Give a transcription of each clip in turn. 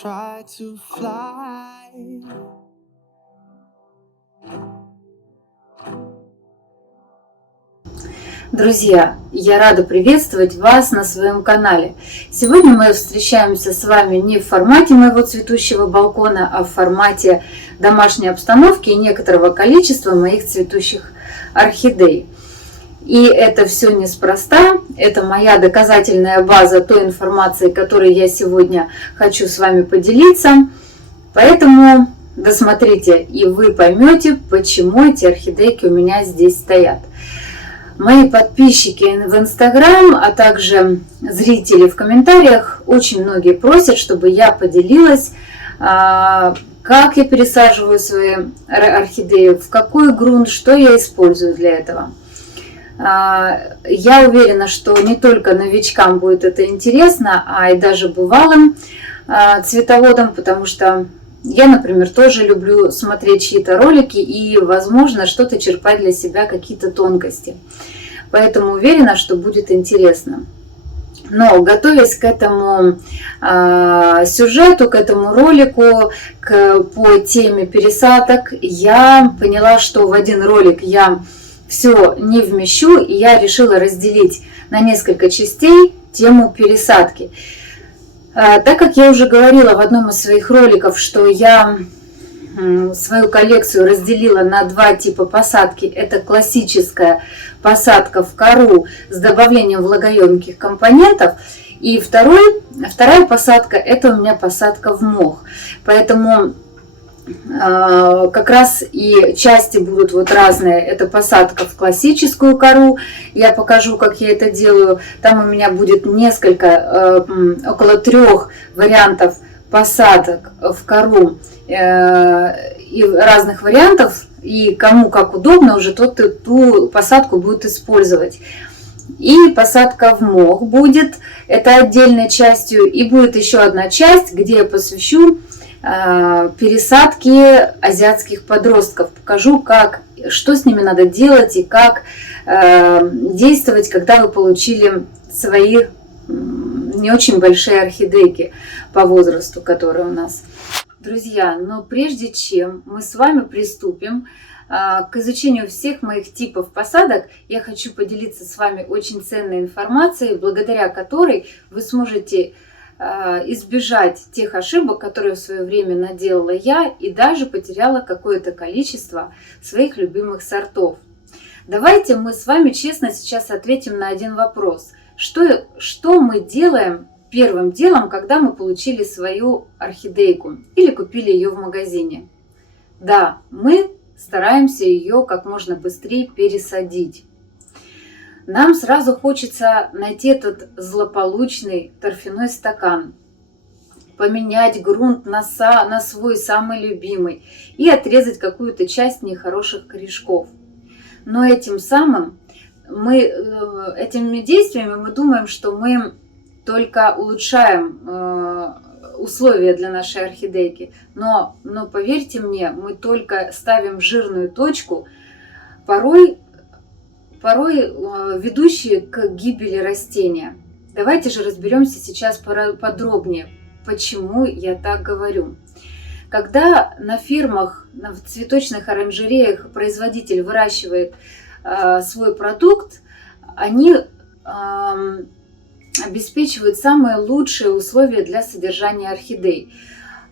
try to fly. Друзья, я рада приветствовать вас на своем канале. Сегодня мы встречаемся с вами не в формате моего цветущего балкона, а в формате домашней обстановки и некоторого количества моих цветущих орхидей. И это все неспроста, это моя доказательная база той информации, которой я сегодня хочу с вами поделиться. Поэтому досмотрите, и вы поймете, почему эти орхидейки у меня здесь стоят. Мои подписчики в Инстаграм, а также зрители в комментариях, очень многие просят, чтобы я поделилась, как я пересаживаю свои орхидеи, в какой грунт, что я использую для этого. Я уверена, что не только новичкам будет это интересно, а и даже бывалым цветоводам, потому что я, например, тоже люблю смотреть чьи-то ролики и, возможно, что-то черпать для себя, какие-то тонкости. Поэтому уверена, что будет интересно. Но готовясь к этому сюжету, к этому ролику, по теме пересадок, я поняла, что в один ролик я все не вмещу, и я решила разделить на несколько частей тему пересадки. Так как я уже говорила в одном из своих роликов, что я свою коллекцию разделила на два типа посадки. Это классическая посадка в кору с добавлением влагоемких компонентов. И вторая посадка – это у меня посадка в мох. Поэтому как раз и части будут вот разные. Это посадка в классическую кору. Я покажу, как я это делаю. Там у меня будет несколько, около 3 вариантов посадок в кору и разных вариантов. И кому как удобно, уже ту посадку будет использовать. И посадка в мох будет, это отдельной частью. И будет еще одна часть, где я посвящу пересадки азиатских подростков. Покажу, что с ними надо делать и как действовать, когда вы получили свои не очень большие орхидейки по возрасту, которые у нас. Друзья, но прежде чем мы с вами приступим к изучению всех моих типов посадок, я хочу поделиться с вами очень ценной информацией, благодаря которой вы сможете избежать тех ошибок, которые в свое время наделала я и даже потеряла какое-то количество своих любимых сортов. Давайте мы с вами честно сейчас ответим на один вопрос. Что мы делаем первым делом, когда мы получили свою орхидейку или купили ее в магазине? Да, мы стараемся ее как можно быстрее пересадить. Нам сразу хочется найти этот злополучный торфяной стакан, поменять грунт на свой самый любимый и отрезать какую-то часть нехороших корешков. Но этими действиями мы думаем, что мы только улучшаем условия для нашей орхидейки. Но поверьте мне, мы только ставим жирную точку, порой ведущие к гибели растения. Давайте же разберемся сейчас подробнее, почему я так говорю. Когда на фермах, в цветочных оранжереях производитель выращивает свой продукт, они обеспечивают самые лучшие условия для содержания орхидей.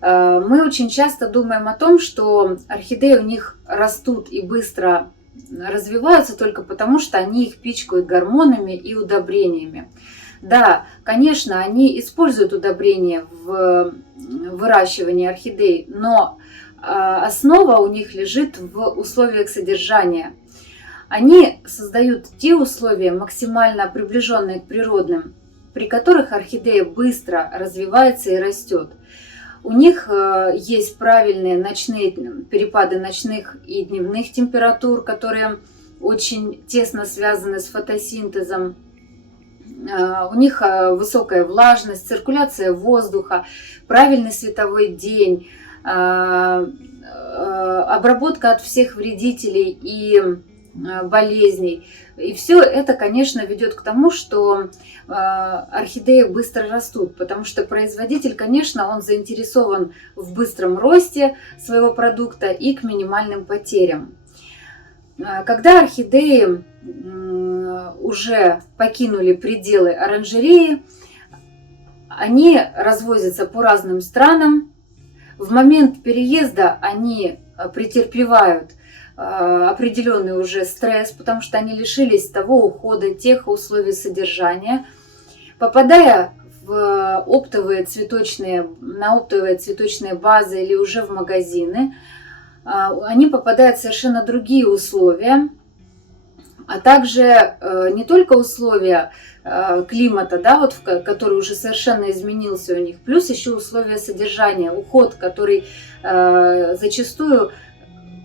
Мы очень часто думаем о том, что орхидеи у них растут и быстро развиваются только потому, что они их пичкают гормонами и удобрениями. Да, конечно, они используют удобрения в выращивании орхидей, но основа у них лежит в условиях содержания. Они создают те условия, максимально приближенные к природным, при которых орхидея быстро развивается и растет. У них есть правильные перепады ночных и дневных температур, которые очень тесно связаны с фотосинтезом. У них высокая влажность, циркуляция воздуха, правильный световой день, обработка от всех вредителей и болезней. И все это, конечно, ведет к тому, что орхидеи быстро растут, потому что производитель, конечно, он заинтересован в быстром росте своего продукта и к минимальным потерям. Когда орхидеи уже покинули пределы оранжереи, они развозятся по разным странам. В момент переезда они претерпевают определенный уже стресс, потому что они лишились того ухода, тех условий содержания. Попадая на оптовые цветочные базы или уже в магазины, они попадают в совершенно другие условия, а также не только условия климата, да, вот, который уже совершенно изменился у них, плюс еще условия содержания, уход, который зачастую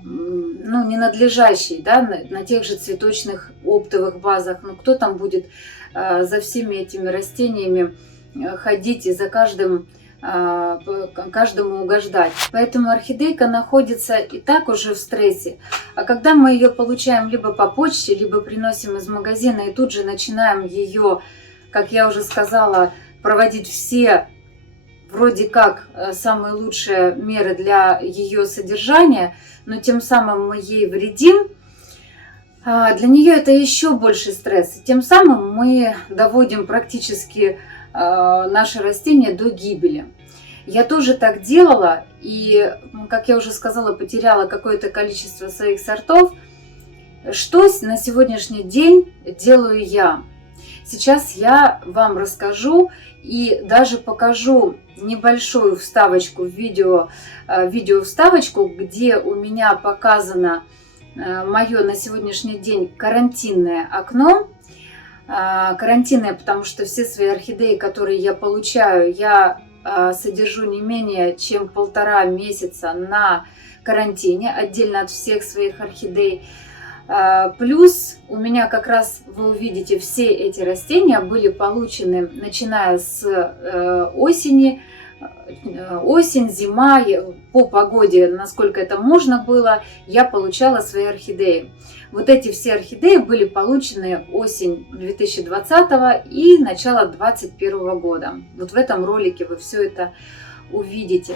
ненадлежащий, да, на тех же цветочных оптовых базах. Ну, кто там будет за всеми этими растениями ходить и за каждому угождать. Поэтому орхидейка находится и так уже в стрессе. А когда мы ее получаем либо по почте, либо приносим из магазина и тут же начинаем ее, как я уже сказала, проводить все вроде как самые лучшие меры для ее содержания, но тем самым мы ей вредим, для нее это еще больше стресс. Тем самым мы доводим практически наше растение до гибели. Я тоже так делала и, как я уже сказала, потеряла какое-то количество своих сортов. Что на сегодняшний день делаю я? Сейчас я вам расскажу и даже покажу небольшую вставочку в видео вставочку, где у меня показано мое на сегодняшний день карантинное окно. Карантинное, потому что все свои орхидеи, которые я получаю, я содержу не менее чем 1,5 месяца на карантине, отдельно от всех своих орхидей. Плюс у меня как раз, вы увидите, все эти растения были получены, начиная с осени, осень, зима, по погоде, насколько это можно было, я получала свои орхидеи. Вот эти все орхидеи были получены осень 2020 и начало 2021 года. Вот в этом ролике вы все это увидите.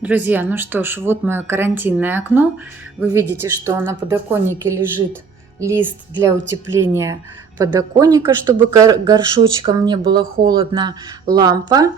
Друзья, ну что ж, вот мое карантинное окно. Вы видите, что на подоконнике лежит лист для утепления подоконника, чтобы горшочкам не было холодно. Лампа,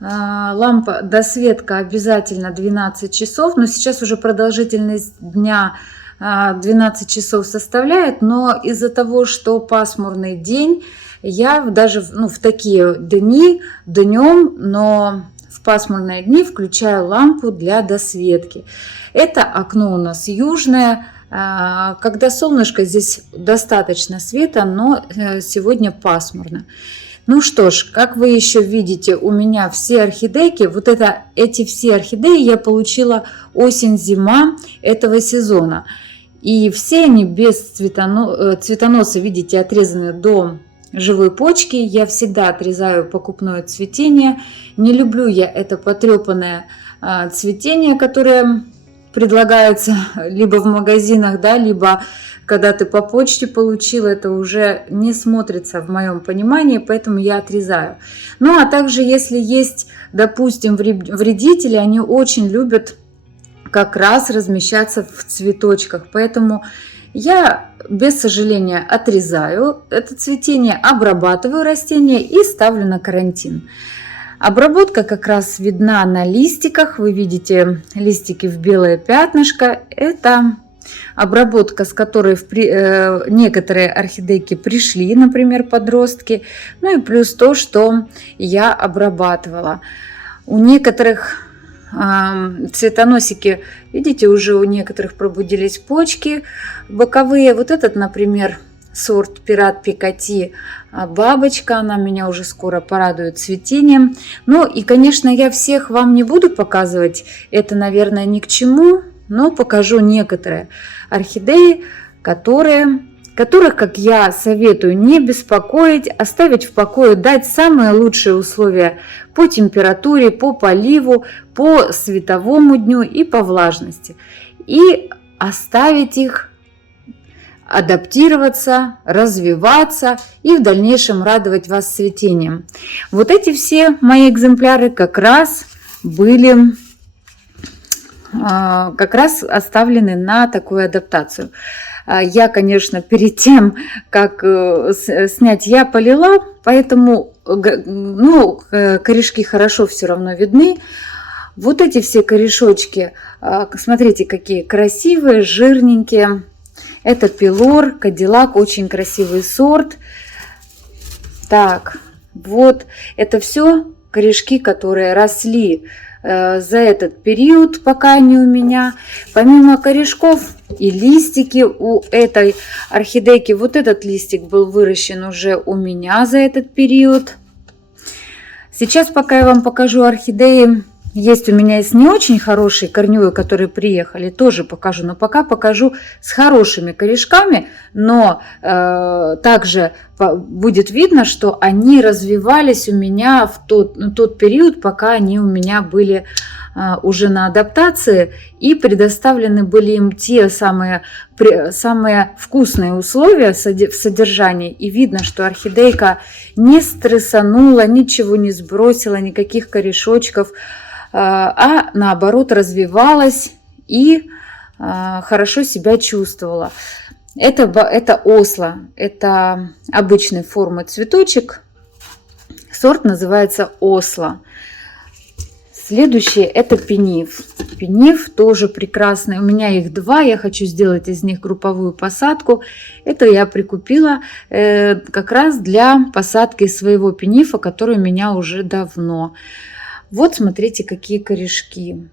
досветка обязательно 12 часов, но сейчас уже продолжительность дня 12 часов составляет, но из-за того, что пасмурный день, я даже в такие дни, днем, но в пасмурные дни включаю лампу для досветки. Это окно у нас южное. Когда солнышко, здесь достаточно света, но сегодня пасмурно. Ну что ж, как вы еще видите, у меня все орхидейки, эти все орхидеи я получила осень-зима этого сезона. И все они без цветоноса, видите, отрезаны до живой почки. Я всегда отрезаю покупное цветение. Не люблю я это потрепанное цветение, которое предлагается либо в магазинах, да, либо когда ты по почте получил, это уже не смотрится в моем понимании, поэтому я отрезаю. Ну а также, если есть, допустим, вредители, они очень любят как раз размещаться в цветочках, поэтому я без сожаления отрезаю это цветение, обрабатываю растение и ставлю на карантин. Обработка как раз видна на листиках. Вы видите листики в белое пятнышко. Это обработка, с которой некоторые орхидейки пришли, например, подростки. Ну и плюс то, что я обрабатывала. У некоторых цветоносики, видите, уже у некоторых пробудились почки боковые. Вот этот, например, сорт Пират Пикати, бабочка, она меня уже скоро порадует цветением. Ну и, конечно, я всех вам не буду показывать, это, наверное, ни к чему, но покажу некоторые орхидеи, которых, как я советую, не беспокоить, оставить в покое, дать самые лучшие условия по температуре, по поливу, по световому дню и по влажности. И оставить их адаптироваться, развиваться и в дальнейшем радовать вас цветением. Вот эти все мои экземпляры как раз были оставлены на такую адаптацию. Я, конечно, перед тем, как снять, я полила, поэтому корешки хорошо все равно видны. Вот эти все корешочки, смотрите, какие красивые, жирненькие. Это пилор, Кадиллак, очень красивый сорт. Так, вот это все корешки, которые росли за этот период, пока они у меня. Помимо корешков и листики у этой орхидейки, вот этот листик был выращен уже у меня за этот период. Сейчас, пока я вам покажу орхидеи, есть у меня не очень хорошие корневые, которые приехали, тоже покажу. Но пока покажу с хорошими корешками, но также будет видно, что они развивались у меня в тот период, пока они у меня были уже на адаптации, и предоставлены были им те самые вкусные условия в содержании. И видно, что орхидейка не стрессанула, ничего не сбросила, никаких корешочков, а наоборот развивалась и хорошо себя чувствовала. Это Осло, это обычной формы цветочек, сорт называется Осло. Следующий это пениф. Пениф тоже прекрасный, у меня их два, я хочу сделать из них групповую посадку. Это я прикупила как раз для посадки своего пенифа, который у меня уже давно. Вот смотрите, какие корешки.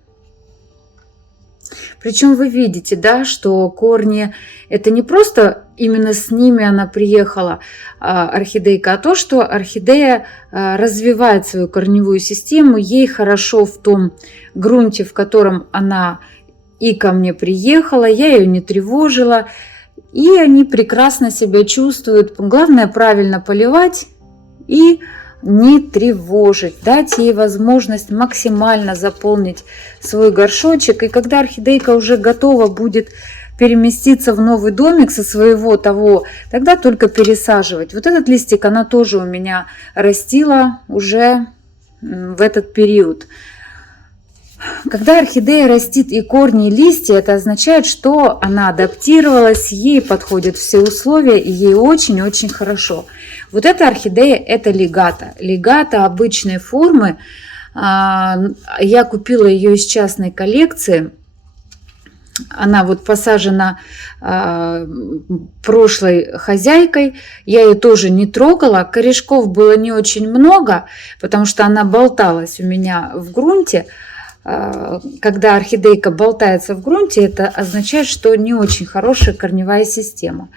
Причем вы видите, да, что корни, это не просто именно с ними она приехала, орхидейка, а то, что орхидея развивает свою корневую систему, ей хорошо в том грунте, в котором она и ко мне приехала, я ее не тревожила, и они прекрасно себя чувствуют. Главное правильно поливать и не тревожить, дать ей возможность максимально заполнить свой горшочек. И когда орхидейка уже готова будет переместиться в новый домик со своего того, тогда только пересаживать. Вот этот листик она тоже у меня растила уже в этот период. Когда орхидея растит и корни, и листья, это означает, что она адаптировалась, ей подходят все условия, и ей очень-очень хорошо. Вот эта орхидея, это легато. Легато обычной формы. Я купила ее из частной коллекции. Она вот посажена прошлой хозяйкой. Я ее тоже не трогала. Корешков было не очень много, потому что она болталась у меня в грунте. Когда орхидейка болтается в грунте, это означает, что не очень хорошая корневая система.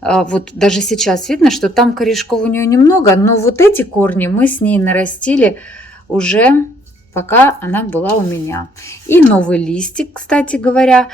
Вот даже сейчас видно, что там корешков у нее немного, но вот эти корни мы с ней нарастили уже пока она была у меня. И новый листик, кстати говоря.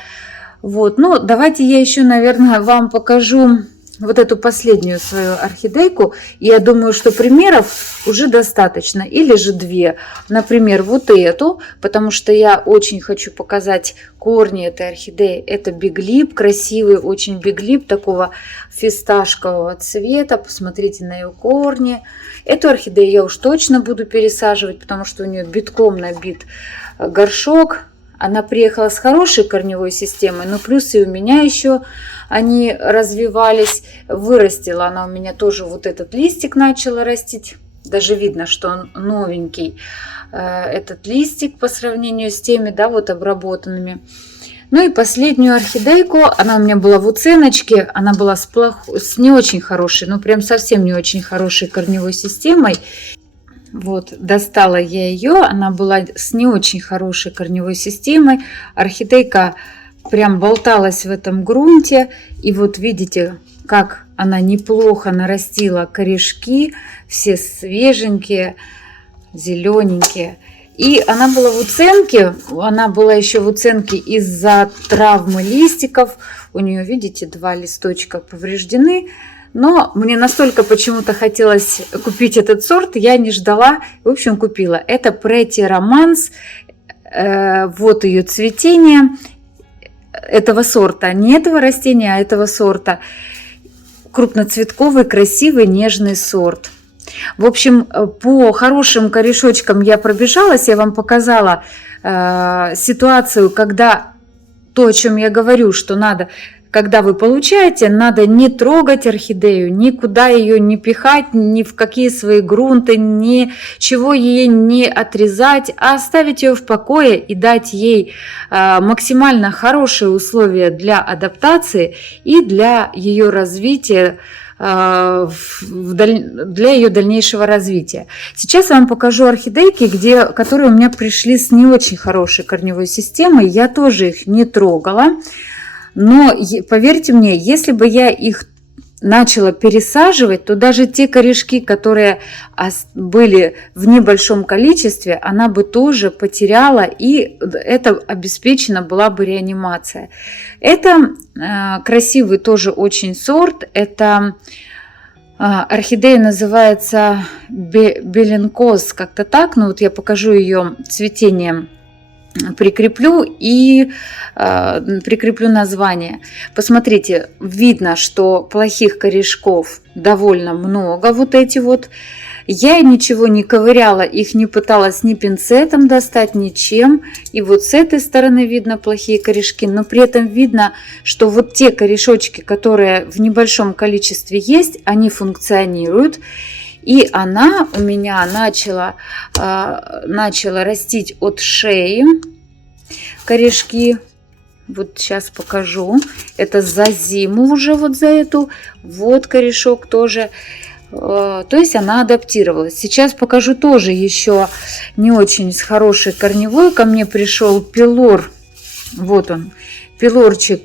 Вот, ну давайте я еще, наверное, вам покажу вот эту последнюю свою орхидейку. И я думаю, что примеров уже достаточно. Или же две. Например, вот эту, потому что я очень хочу показать корни этой орхидеи. Это биглип, красивый очень биглип такого фисташкового цвета. Посмотрите на ее корни. Эту орхидею я уж точно буду пересаживать, потому что у нее битком набит горшок. Она приехала с хорошей корневой системой, но плюс и у меня еще они развивались. Вырастила она у меня тоже вот этот листик, начала растить. Даже видно, что он новенький, этот листик по сравнению с теми, да, вот обработанными. Ну и последнюю орхидейку, она у меня была в уценочке, она была с не очень хорошей, ну прям совсем не очень хорошей корневой системой. Вот, достала я ее, она была с не очень хорошей корневой системой. Орхидейка прям болталась в этом грунте. И вот видите, как она неплохо нарастила корешки, все свеженькие, зелененькие. И она была в уценке, она была еще в уценке из-за травмы листиков. У нее, видите, 2 листочка повреждены. Но мне настолько почему-то хотелось купить этот сорт, я не ждала. В общем, купила. Это Pretty Romance. Вот ее цветение. этого сорта, не этого растения, а этого сорта. Крупноцветковый, красивый, нежный сорт. В общем, по хорошим корешочкам я пробежалась, я вам показала ситуацию, когда то, о чем я говорю, что надо, когда вы получаете, надо не трогать орхидею, никуда ее не пихать, ни в какие свои грунты, ничего ей не отрезать, а оставить ее в покое и дать ей максимально хорошие условия для адаптации и для ее развития, для ее дальнейшего развития. Сейчас я вам покажу орхидейки, которые у меня пришли с не очень хорошей корневой системой. Я тоже их не трогала. Но поверьте мне, если бы я их начала пересаживать, то даже те корешки, которые были в небольшом количестве, она бы тоже потеряла, и это обеспечена была бы реанимация. Это красивый тоже очень сорт. Это орхидея называется Беленкоз, как-то так. Ну вот я покажу ее цветение. Прикреплю и прикреплю название. Посмотрите, видно, что плохих корешков довольно много. Вот эти вот. Я ничего не ковыряла, их не пыталась ни пинцетом достать, ничем. И вот с этой стороны видно плохие корешки, но при этом видно, что вот те корешочки, которые в небольшом количестве есть, они функционируют. И она у меня начала растить от шеи корешки. Вот сейчас покажу. Это за зиму уже вот за эту. Вот корешок тоже. То есть она адаптировалась. Сейчас покажу тоже еще не очень с хорошей корневой. Ко мне пришел пилор. Вот он. Пилорчик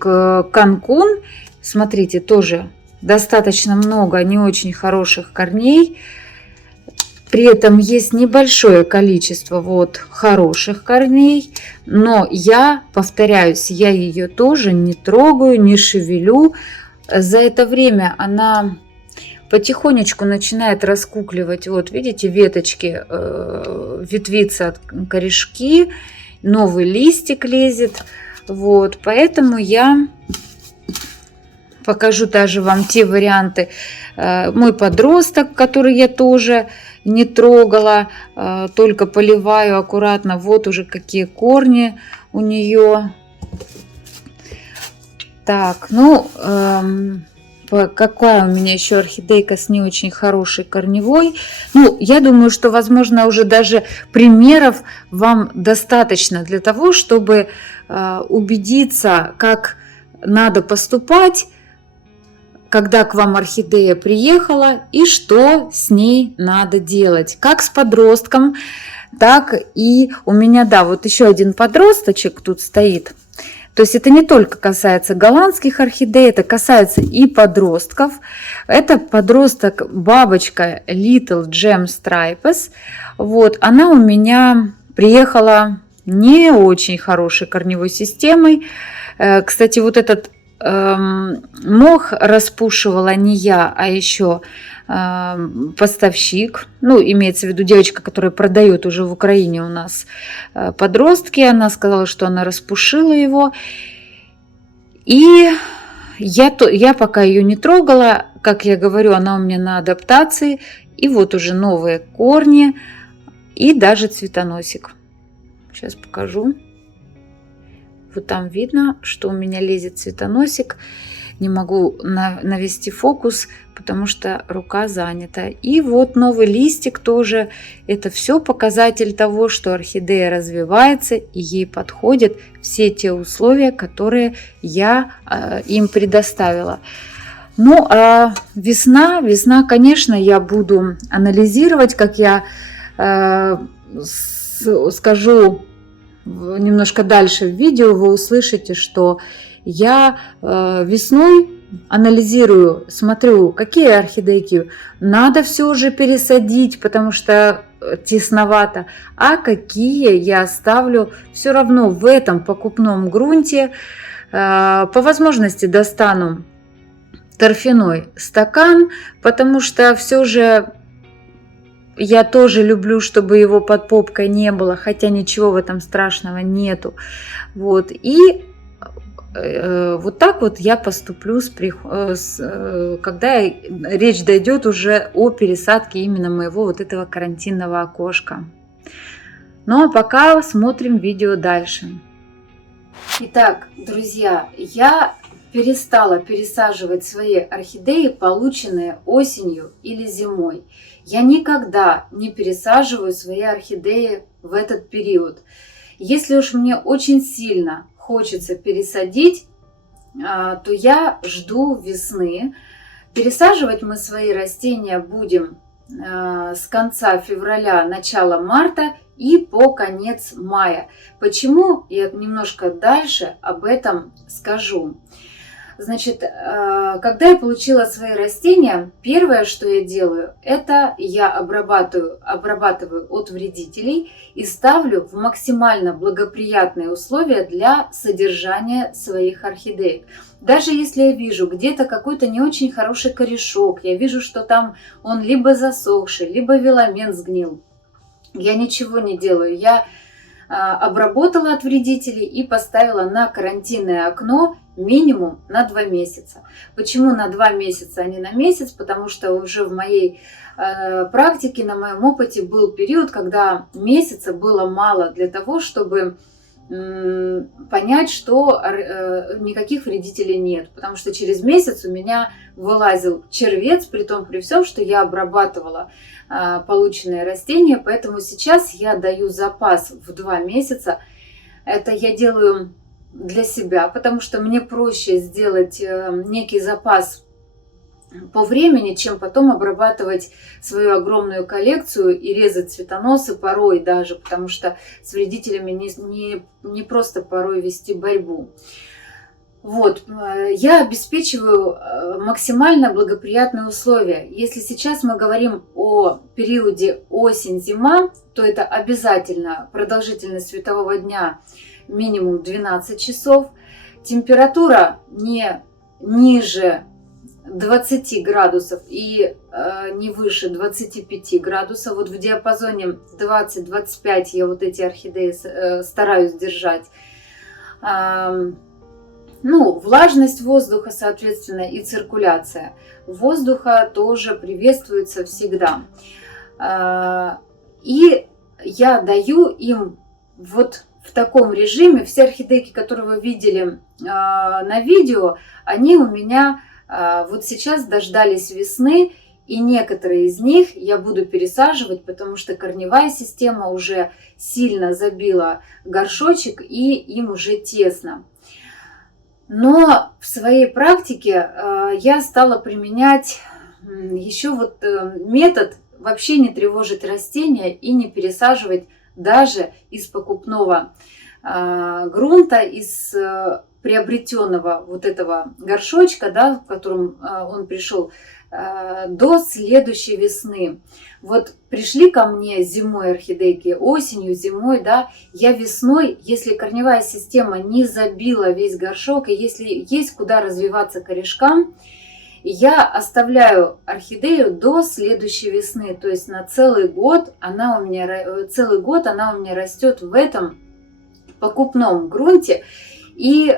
Канкун. Смотрите, тоже достаточно много не очень хороших корней. При этом есть небольшое количество вот хороших корней. Но я, повторяюсь, я ее тоже не трогаю, не шевелю. За это время она потихонечку начинает раскукливать. Вот видите, веточки, ветвиться от корешки. Новый листик лезет. Вот, поэтому я покажу даже вам те варианты. Мой подросток, который я тоже не трогала, только поливаю аккуратно. Вот уже какие корни у нее. Так, ну, какая у меня еще орхидейка с не очень хорошей корневой. Ну, я думаю, что, возможно, уже даже примеров вам достаточно для того, чтобы убедиться, как надо поступать, когда к вам орхидея приехала и что с ней надо делать. Как с подростком, так и у меня, да, вот еще один подросточек тут стоит. То есть это не только касается голландских орхидей, это касается и подростков. Это подросток бабочка Little Gem Stripes. Вот, она у меня приехала не очень хорошей корневой системой. Кстати, вот этот мох распушивала не я, а еще поставщик. Ну, имеется в виду девочка, которая продает уже в Украине у нас подростки. Она сказала, что она распушила его. И я пока ее не трогала. Как я говорю, она у меня на адаптации. И вот уже новые корни. И даже цветоносик. Сейчас покажу. Вот там видно, что у меня лезет цветоносик. Не могу навести фокус, потому что рука занята. И вот новый листик тоже. Это все показатель того, что орхидея развивается и ей подходят все те условия, которые я им предоставила. Ну, а весна, конечно, я буду анализировать, как я скажу немножко дальше в видео, вы услышите, что я весной анализирую, смотрю, какие орхидейки надо все же пересадить, потому что тесновато, а какие я оставлю все равно в этом покупном грунте. По возможности достану торфяной стакан, потому что все же я тоже люблю, чтобы его под попкой не было, хотя ничего в этом страшного нету. Вот. И вот так вот я поступлю, когда речь дойдет уже о пересадке именно моего вот этого карантинного окошка. Ну а пока смотрим видео дальше. Итак, друзья, я перестала пересаживать свои орхидеи, полученные осенью или зимой. Я никогда не пересаживаю свои орхидеи в этот период. Если уж мне очень сильно хочется пересадить, то я жду весны. Пересаживать мы свои растения будем с конца февраля, начала марта и по конец мая. Почему? Я немножко дальше об этом скажу. Значит, когда я получила свои растения, первое, что я делаю, это я обрабатываю от вредителей и ставлю в максимально благоприятные условия для содержания своих орхидей. Даже если я вижу где-то какой-то не очень хороший корешок, я вижу, что там он либо засохший, либо веломен сгнил, я ничего не делаю. Я обработала от вредителей и поставила на карантинное окно минимум на 2 месяца. Почему на 2 месяца, а не на месяц? Потому что уже в моей практике, на моем опыте был период, когда месяца было мало для того, чтобы понять, что никаких вредителей нет. Потому что через месяц у меня вылазил червец, при всем, что я обрабатывала полученные растения. Поэтому сейчас я даю запас в 2 месяца. Это я делаю для себя, потому что мне проще сделать некий запас по времени, чем потом обрабатывать свою огромную коллекцию и резать цветоносы порой даже, потому что с вредителями не просто порой вести борьбу. Вот, я обеспечиваю максимально благоприятные условия. Если сейчас мы говорим о периоде осень-зима, то это обязательно продолжительность светового дня минимум 12 часов, температура не ниже 20 градусов и не выше 25 градусов. Вот в диапазоне 20-25 я вот эти орхидеи стараюсь держать. Ну, влажность воздуха, соответственно, и циркуляция воздуха тоже приветствуется всегда. И я даю им вот в таком режиме. Все орхидейки, которые вы видели на видео, они у меня вот сейчас дождались весны, и некоторые из них я буду пересаживать, потому что корневая система уже сильно забила горшочек, и им уже тесно. Но в своей практике я стала применять еще вот метод вообще не тревожить растения и не пересаживать даже из покупного грунта, из приобретенного вот этого горшочка, да, в котором он пришел, до следующей весны. Вот пришли ко мне зимой орхидейки, осенью, зимой, да, я весной, если корневая система не забила весь горшок, и если есть куда развиваться корешкам, я оставляю орхидею до следующей весны, то есть на целый год она у меня растет в этом покупном грунте и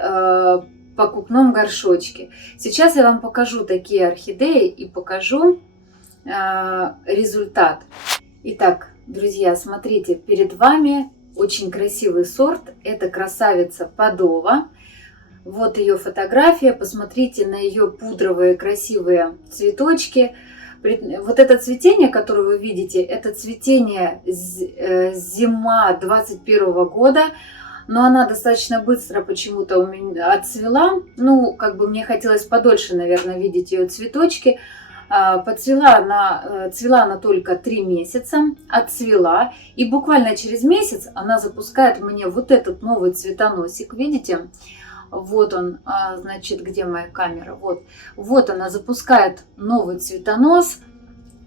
покупном горшочке. Сейчас я вам покажу такие орхидеи и покажу результат. Итак, друзья, смотрите, перед вами очень красивый сорт. Это красавица Падова. Вот ее фотография. Посмотрите на ее пудровые красивые цветочки. Вот это цветение, которое вы видите, это цветение зима 2021 года. Но она достаточно быстро почему-то у меня отцвела. Ну, как бы мне хотелось подольше, наверное, видеть ее цветочки. Цвела она только 3 месяца, отцвела. И буквально через месяц она запускает мне вот этот новый цветоносик. Видите? Вот он, значит, где моя камера? Вот она запускает новый цветонос.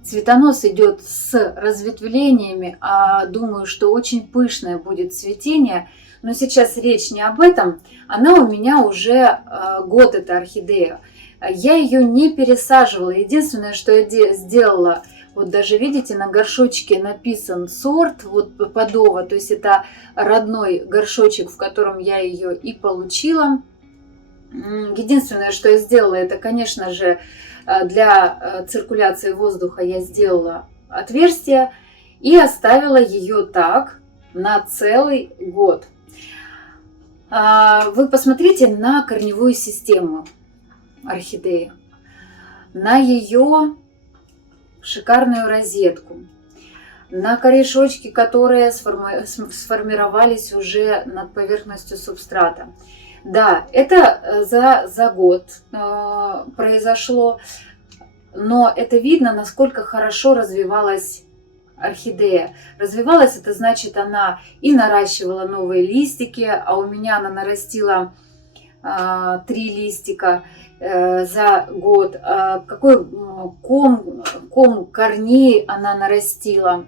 Цветонос идет с разветвлениями. Думаю, что очень пышное будет цветение. Но сейчас речь не об этом. Она у меня уже год, эта орхидея. Я ее не пересаживала. Единственное, что я сделала, вот даже видите, на горшочке написан сорт, вот Падова. То есть это родной горшочек, в котором я ее и получила. Единственное, что я сделала, это, конечно же, для циркуляции воздуха я сделала отверстие и оставила ее так на целый год. Вы посмотрите на корневую систему орхидеи, на ее шикарную розетку, на корешочки, которые сформировались уже над поверхностью субстрата. Да, это за год произошло, но это видно, насколько хорошо развивалась орхидея. Развивалась, это значит, она и наращивала новые листики, а у меня она нарастила 3 листика за год. Какой ком корней она нарастила.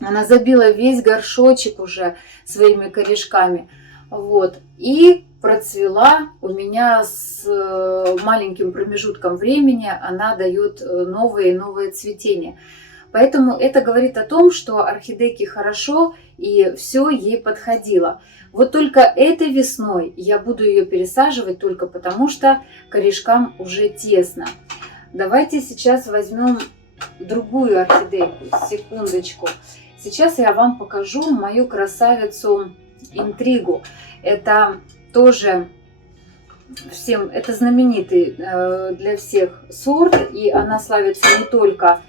Она забила весь горшочек уже своими корешками. Вот. И процвела у меня с маленьким промежутком времени, она дает новые и новые цветения. Поэтому это говорит о том, что орхидейке хорошо и все ей подходило. Вот только этой весной я буду ее пересаживать только потому, что корешкам уже тесно. Давайте сейчас возьмем другую орхидейку. Секундочку. Сейчас я вам покажу мою красавицу Интригу. Это тоже всем, это знаменитый для всех сорт, и она славится не только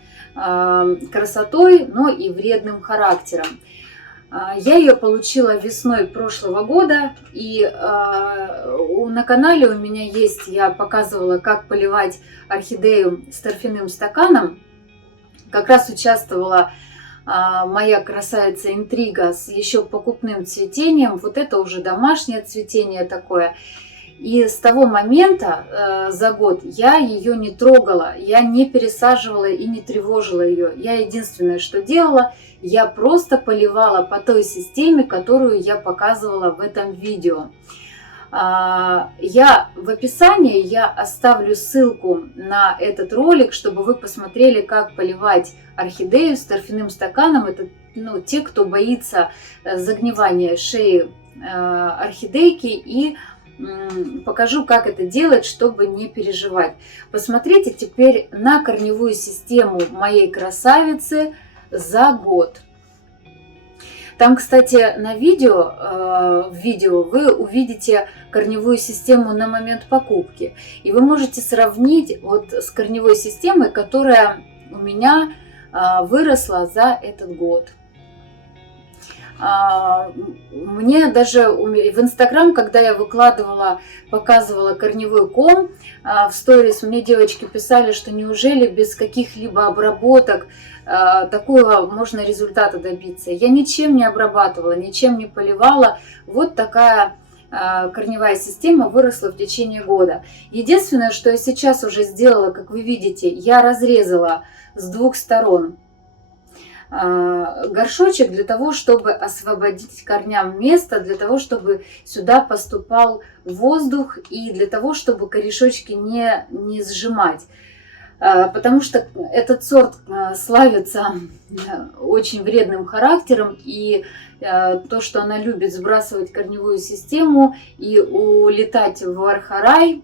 красотой, но и вредным характером. Я ее получила весной прошлого года, и на канале у меня есть, я показывала, как поливать орхидею с торфяным стаканом. Как раз участвовала моя красавица Интрига с еще покупным цветением. Вот это уже домашнее цветение такое. И с того момента за год я ее не трогала, я не пересаживала и не тревожила ее. Я единственное, что делала, я просто поливала по той системе, которую я показывала в этом видео. Я в описании я оставлю ссылку на этот ролик, чтобы вы посмотрели, как поливать орхидею с торфяным стаканом. Это те, кто боится загнивания шеи орхидейки, и покажу, как это делать, чтобы не переживать. Посмотрите теперь на корневую систему моей красавицы за год. Там, кстати, на в видео вы увидите корневую систему на момент покупки. И вы можете сравнить вот с корневой системой, которая у меня выросла за этот год. Мне даже в Инстаграм, когда я показывала корневой ком в сторис, мне девочки писали, что неужели без каких-либо обработок такого можно результата добиться. Я ничем не обрабатывала, ничем не поливала. Вот такая корневая система выросла в течение года. Единственное, что я сейчас уже сделала, как вы видите, я разрезала с 2 сторон горшочек для того, чтобы освободить корням место, для того, чтобы сюда поступал воздух и для того, чтобы корешочки не сжимать. Потому что этот сорт славится очень вредным характером, и то, что она любит сбрасывать корневую систему и улетать в архарай,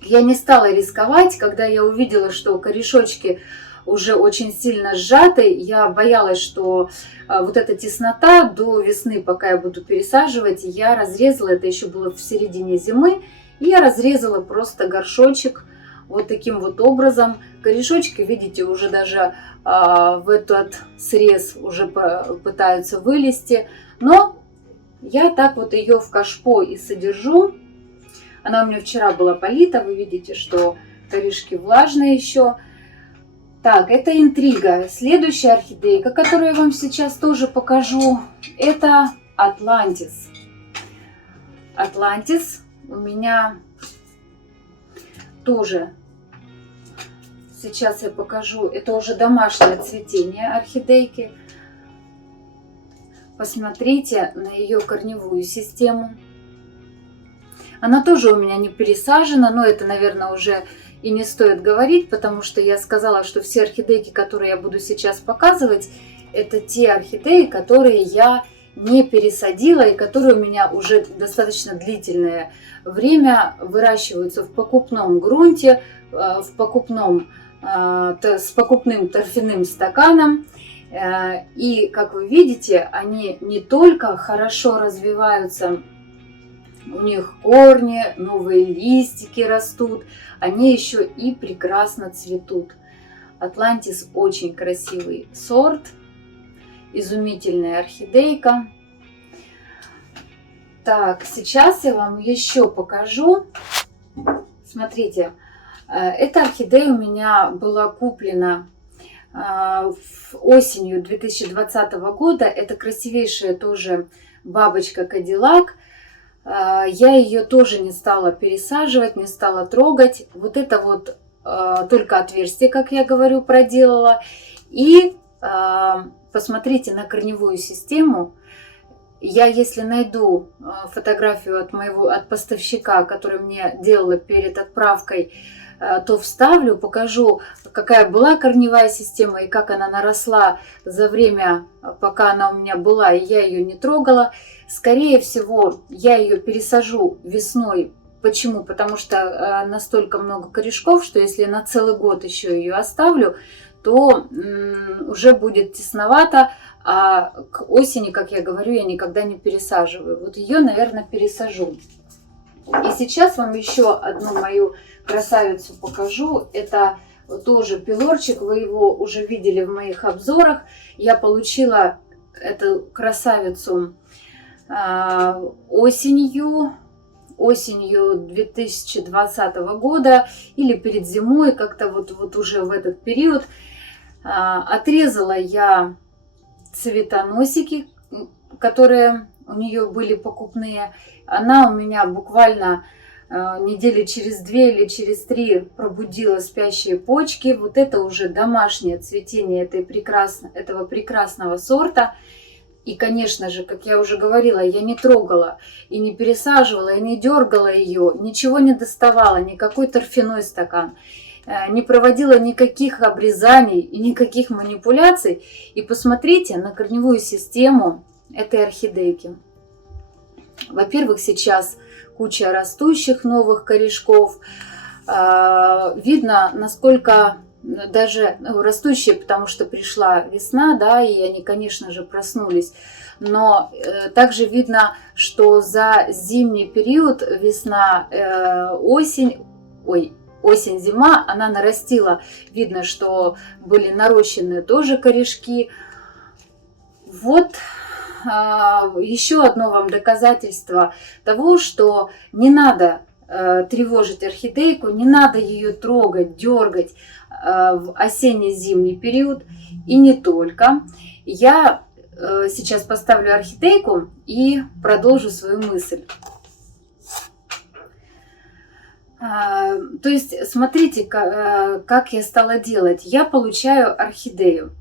я не стала рисковать, когда я увидела, что корешочки уже очень сильно сжаты. Я боялась, что вот эта теснота до весны, пока я буду пересаживать, я разрезала, это еще было в середине зимы, и я разрезала просто горшочек вот таким вот образом. Корешочки, видите, уже даже в этот срез уже пытаются вылезти, но я так вот ее в кашпо и содержу. Она у меня вчера была полита, вы видите, что корешки влажные еще. Так, это Интрига. Следующая орхидейка, которую я вам сейчас тоже покажу, это Атлантис. Атлантис у меня тоже, сейчас я покажу, это уже домашнее цветение орхидейки. Посмотрите на ее корневую систему. Она тоже у меня не пересажена, но это, наверное, уже и не стоит говорить, потому что я сказала, что все орхидейки, которые я буду сейчас показывать, это те орхидеи, которые я не пересадила и которые у меня уже достаточно длительное время выращиваются в покупном грунте, с покупным торфяным стаканом. И, как вы видите, они не только хорошо развиваются, у них корни, новые листики растут, они еще и прекрасно цветут. Атлантис очень красивый сорт, изумительная орхидейка. Так, сейчас я вам еще покажу. Смотрите, эта орхидея у меня была куплена осенью 2020 года. Это красивейшая тоже бабочка Кадиллак. Я ее тоже не стала пересаживать, не стала трогать. Вот это вот только отверстие, как я говорю, проделала. И посмотрите на корневую систему. Я, если найду фотографию от поставщика, который мне делала перед отправкой, то вставлю, покажу, какая была корневая система и как она наросла за время, пока она у меня была, и я ее не трогала. Скорее всего, я ее пересажу весной. Почему? Потому что настолько много корешков, что если на целый год еще ее оставлю, то уже будет тесновато, а к осени, как я говорю, я никогда не пересаживаю. Вот ее, наверное, пересажу. И сейчас вам еще одну мою красавицу покажу. Это тоже пилорчик, вы его уже видели в моих обзорах. Я получила эту красавицу осенью 2020 года или перед зимой, как-то вот уже в этот период. Отрезала я цветоносики, которые у нее были покупные. Она у меня буквально недели через 2 или через 3 пробудила спящие почки. Вот это уже домашнее цветение этого прекрасного сорта. И, конечно же, как я уже говорила, я не трогала и не пересаживала, и не дергала ее, ничего не доставала, никакой торфяной стакан. Не проводила никаких обрезаний и никаких манипуляций. И посмотрите на корневую систему этой орхидейки. Во-первых, сейчас куча растущих новых корешков. Видно, насколько даже растущие, потому что пришла весна, да, и они, конечно же, проснулись. Но также видно, что за зимний период, весна, осень-зима, она нарастила. Видно, что были нарощены тоже корешки. Вот еще одно вам доказательство того, что не надо тревожить орхидейку, не надо ее трогать, дергать в осенне-зимний период. И не только. Я сейчас поставлю орхидейку и продолжу свою мысль. То есть, смотрите, как я стала делать. Я получаю орхидею.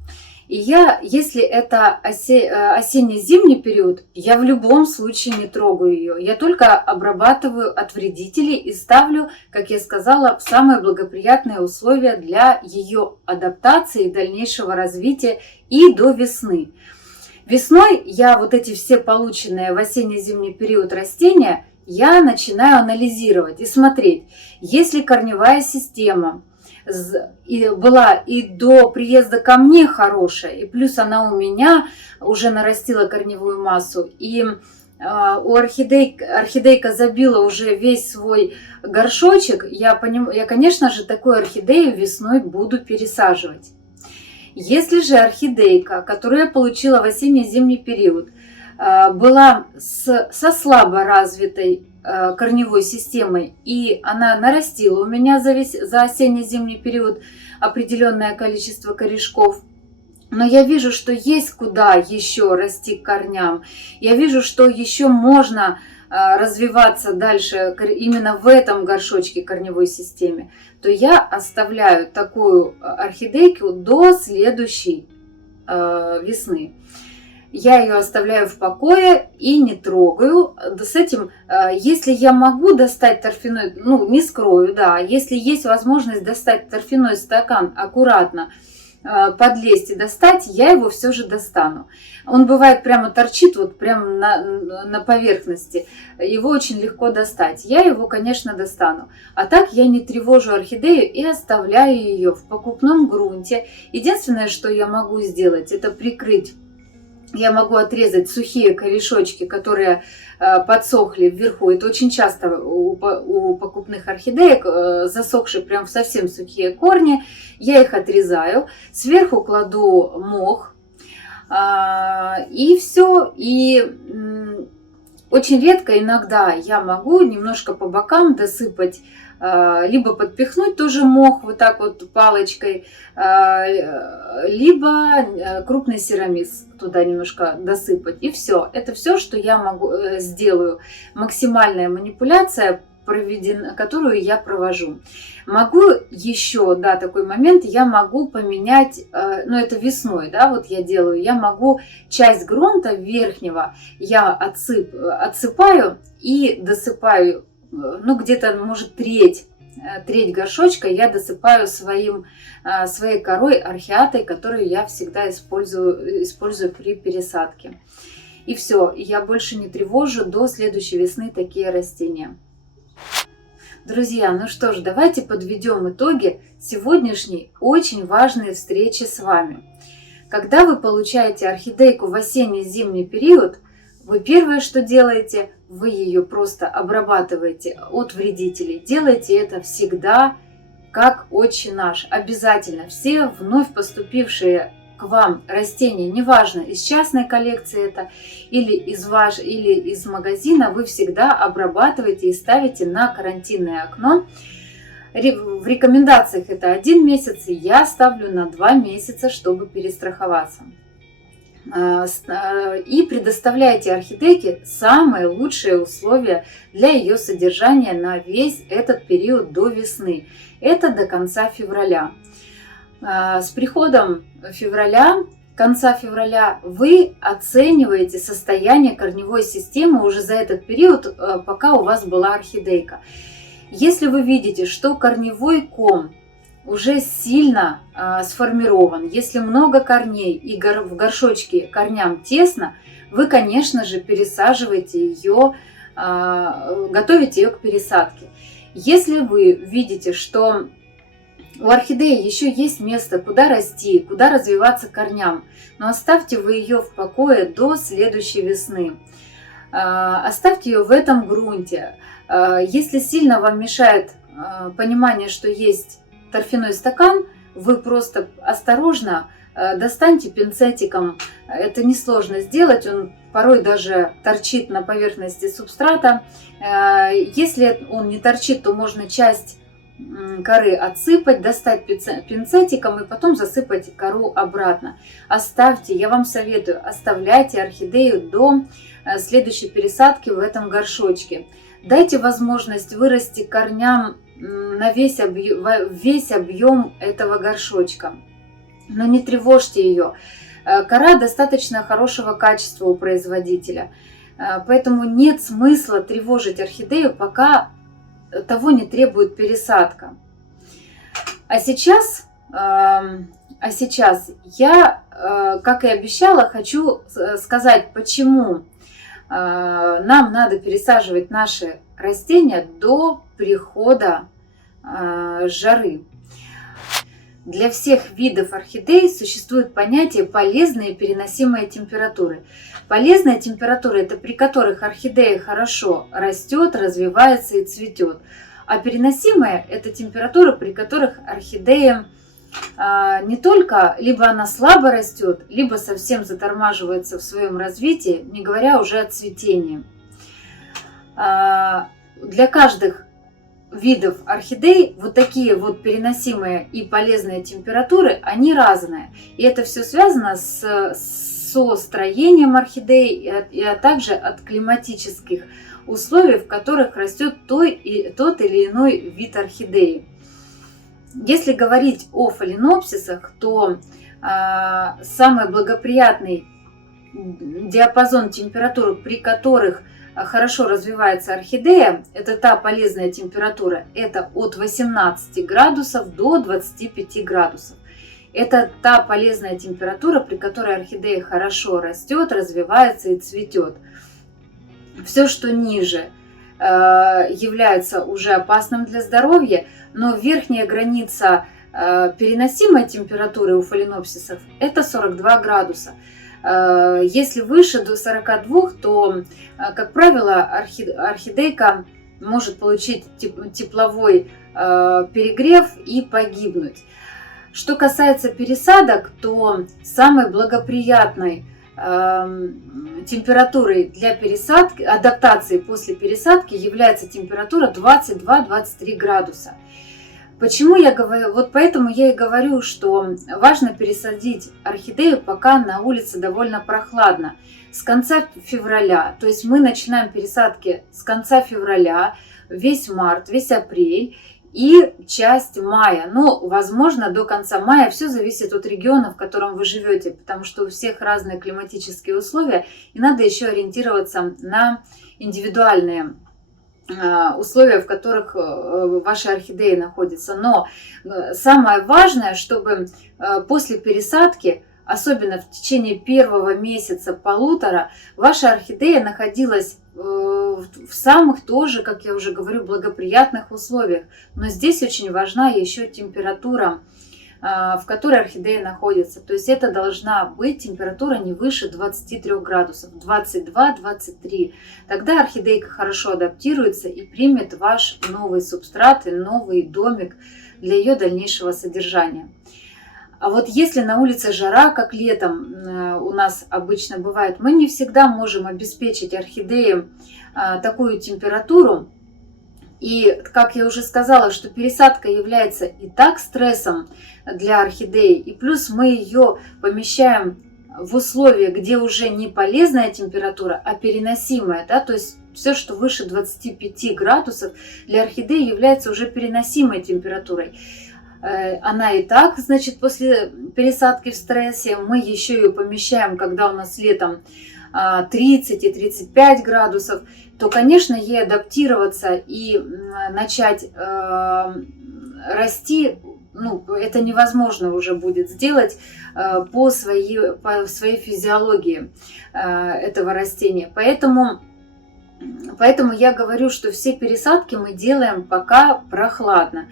И если это осенне-зимний период, я в любом случае не трогаю ее. Я только обрабатываю от вредителей и ставлю, как я сказала, в самые благоприятные условия для ее адаптации и дальнейшего развития и до весны. Весной я вот эти все полученные в осенне-зимний период растения я начинаю анализировать и смотреть, если корневая система была и до приезда ко мне хорошая, и плюс она у меня уже нарастила корневую массу, и у орхидейка забила уже весь свой горшочек, я, конечно же, такую орхидею весной буду пересаживать. Если же орхидейка, которую я получила в осенне-зимний период, была со слабо развитой корневой системой, и она нарастила у меня за осенне-зимний период определенное количество корешков, но я вижу, что есть куда еще расти корням, я вижу, что еще можно развиваться дальше именно в этом горшочке корневой системе, то я оставляю такую орхидейку до следующей весны. Я ее оставляю в покое и не трогаю. С этим, если я могу достать торфяной, не скрою, да, если есть возможность достать торфяной стакан аккуратно, подлезть и достать, я его все же достану. Он бывает прямо торчит, вот прямо на поверхности. Его очень легко достать. Я его, конечно, достану. А так я не тревожу орхидею и оставляю ее в покупном грунте. Единственное, что я могу сделать, это прикрыть. Я могу отрезать сухие корешочки, которые подсохли вверху. Это очень часто у покупных орхидеек засохшие прям совсем сухие корни. Я их отрезаю. Сверху кладу мох. И все. И очень редко, иногда я могу немножко по бокам досыпать, либо подпихнуть тоже мох вот так вот палочкой, либо крупный серамис туда немножко досыпать. И все. Это все, что я могу сделаю. Максимальная манипуляция, которую я провожу. Могу еще, да, такой момент, я могу поменять, ну это весной, да, вот я делаю, я могу часть грунта верхнего я отсыпаю и досыпаю, ну где-то, может, треть горшочка я досыпаю своей корой орхиатой, которую я всегда использую при пересадке. И все, я больше не тревожу до следующей весны такие растения. Друзья, ну что ж, давайте подведем итоги сегодняшней очень важной встречи с вами. Когда вы получаете орхидейку в осенне-зимний период, вы первое, что делаете, вы ее просто обрабатываете от вредителей. Делайте это всегда, как Отче наш. Обязательно все вновь поступившие к вам растения, неважно, из частной коллекции это или из магазина, вы всегда обрабатываете и ставите на карантинное окно. В рекомендациях это 1 месяц, и я ставлю на 2 месяца, чтобы перестраховаться. И предоставляйте орхидейке самые лучшие условия для ее содержания на весь этот период до весны. Это до конца февраля. С приходом конца февраля, вы оцениваете состояние корневой системы уже за этот период, пока у вас была орхидейка. Если вы видите, что корневой ком уже сильно сформирован, если много корней и в горшочке корням тесно, вы, конечно же, пересаживаете ее, готовите ее к пересадке. Если вы видите, что у орхидеи еще есть место, куда расти, куда развиваться корням, но оставьте вы ее в покое до следующей весны. Оставьте ее в этом грунте. Если сильно вам мешает понимание, что есть торфяной стакан, вы просто осторожно достаньте пинцетиком. Это несложно сделать, он порой даже торчит на поверхности субстрата. Если он не торчит, то можно часть коры отсыпать, достать пинцетиком и потом засыпать кору обратно. Оставьте, я вам советую, оставляйте орхидею до следующей пересадки в этом горшочке. Дайте возможность вырасти корням на весь объем этого горшочка. Но не тревожьте ее. Кора достаточно хорошего качества у производителя. Поэтому нет смысла тревожить орхидею, пока того не требует пересадка. А сейчас я, как и обещала, хочу сказать, почему нам надо пересаживать наши растения до прихода жары. Для всех видов орхидей существует понятие полезные и переносимые температуры. Полезная температура – это при которых орхидея хорошо растет, развивается и цветет. А переносимая – это температура, при которых орхидея не только либо она слабо растет, либо совсем затормаживается в своем развитии, не говоря уже о цветении. Для каждых видов орхидей вот такие вот переносимые и полезные температуры, они разные. И это все связано со строением орхидей, а также от климатических условий, в которых растет тот или иной вид орхидеи. Если говорить о фаленопсисах, то самый благоприятный диапазон температур, при которых хорошо развивается орхидея, это та полезная температура, это от 18 градусов до 25 градусов. Это та полезная температура, при которой орхидея хорошо растет, развивается и цветет. Все, что ниже, является уже опасным для здоровья, но верхняя граница переносимой температуры у фаленопсисов – это 42 градуса. Если выше до 42, то, как правило, орхидейка может получить тепловой перегрев и погибнуть. Что касается пересадок, то самой благоприятной температурой для пересадки, адаптации после пересадки является температура 22-23 градуса. Почему я говорю? Вот поэтому я и говорю, что важно пересадить орхидею, пока на улице довольно прохладно. С конца февраля, то есть мы начинаем пересадки с конца февраля, весь март, весь апрель и часть мая. Но, возможно, до конца мая. Все зависит от региона, в котором вы живете, потому что у всех разные климатические условия, и надо еще ориентироваться на индивидуальные условия, в которых ваши орхидеи находятся. Но самое важное, чтобы после пересадки, особенно в течение первого месяца-полутора, ваша орхидея находилась в самых тоже, как я уже говорю, благоприятных условиях. Но здесь очень важна еще температура, в которой орхидея находится. То есть это должна быть температура не выше 23 градусов, 22-23. Тогда орхидейка хорошо адаптируется и примет ваш новый субстрат и новый домик для ее дальнейшего содержания. А вот если на улице жара, как летом у нас обычно бывает, мы не всегда можем обеспечить орхидеям такую температуру. И, как я уже сказала, что пересадка является и так стрессом для орхидеи, и плюс мы ее помещаем в условия, где уже не полезная температура, а переносимая, да, то есть все, что выше 25 градусов, для орхидеи является уже переносимой температурой. Она и так, значит, после пересадки в стрессе, мы еще ее помещаем, когда у нас летом 30 и 35 градусов, то, конечно, ей адаптироваться и начать расти, ну, это невозможно уже будет сделать по своей физиологии этого растения. Поэтому я говорю, что все пересадки мы делаем пока прохладно.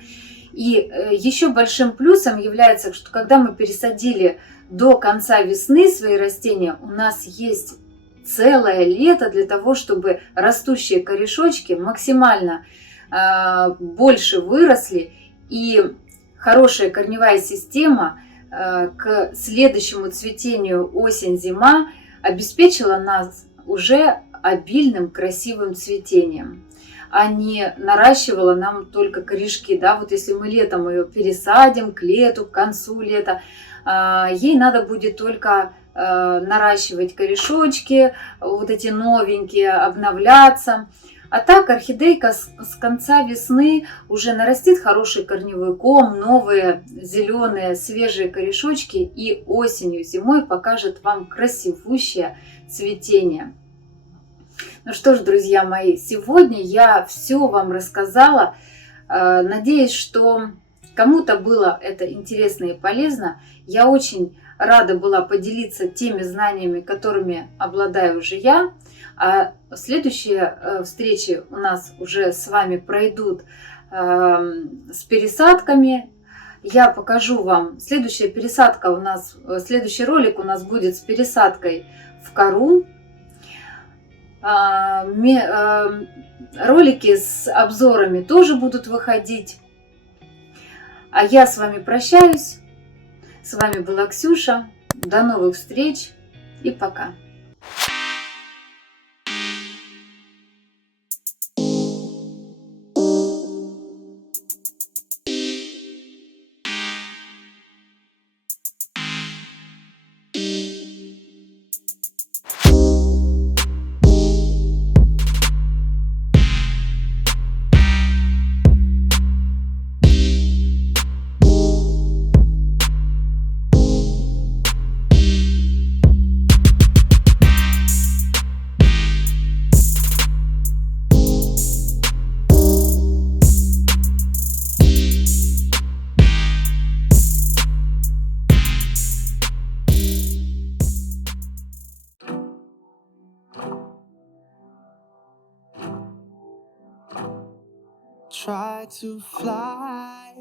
И еще большим плюсом является, что когда мы пересадили до конца весны свои растения, у нас есть целое лето для того, чтобы растущие корешочки максимально больше выросли, и хорошая корневая система к следующему цветению осень-зима обеспечила нас уже обильным красивым цветением, а не наращивала нам только корешки. Да? Вот если мы летом ее пересадим к лету, к концу лета, ей надо будет только наращивать корешочки, вот эти новенькие, обновляться. А так орхидейка с конца весны уже нарастит хороший корневой ком, новые зеленые свежие корешочки, и осенью, зимой покажет вам красивущее цветение. Ну что ж, друзья мои, сегодня я все вам рассказала. Надеюсь, что кому-то было это интересно и полезно. Я очень рада была поделиться теми знаниями, которыми обладаю уже я. А следующие встречи у нас уже с вами пройдут с пересадками. Я покажу вам. Следующая пересадка у нас, следующий ролик у нас будет с пересадкой в кору. Ролики с обзорами тоже будут выходить. А я с вами прощаюсь. С вами была Ксюша. До новых встреч и пока. try to fly.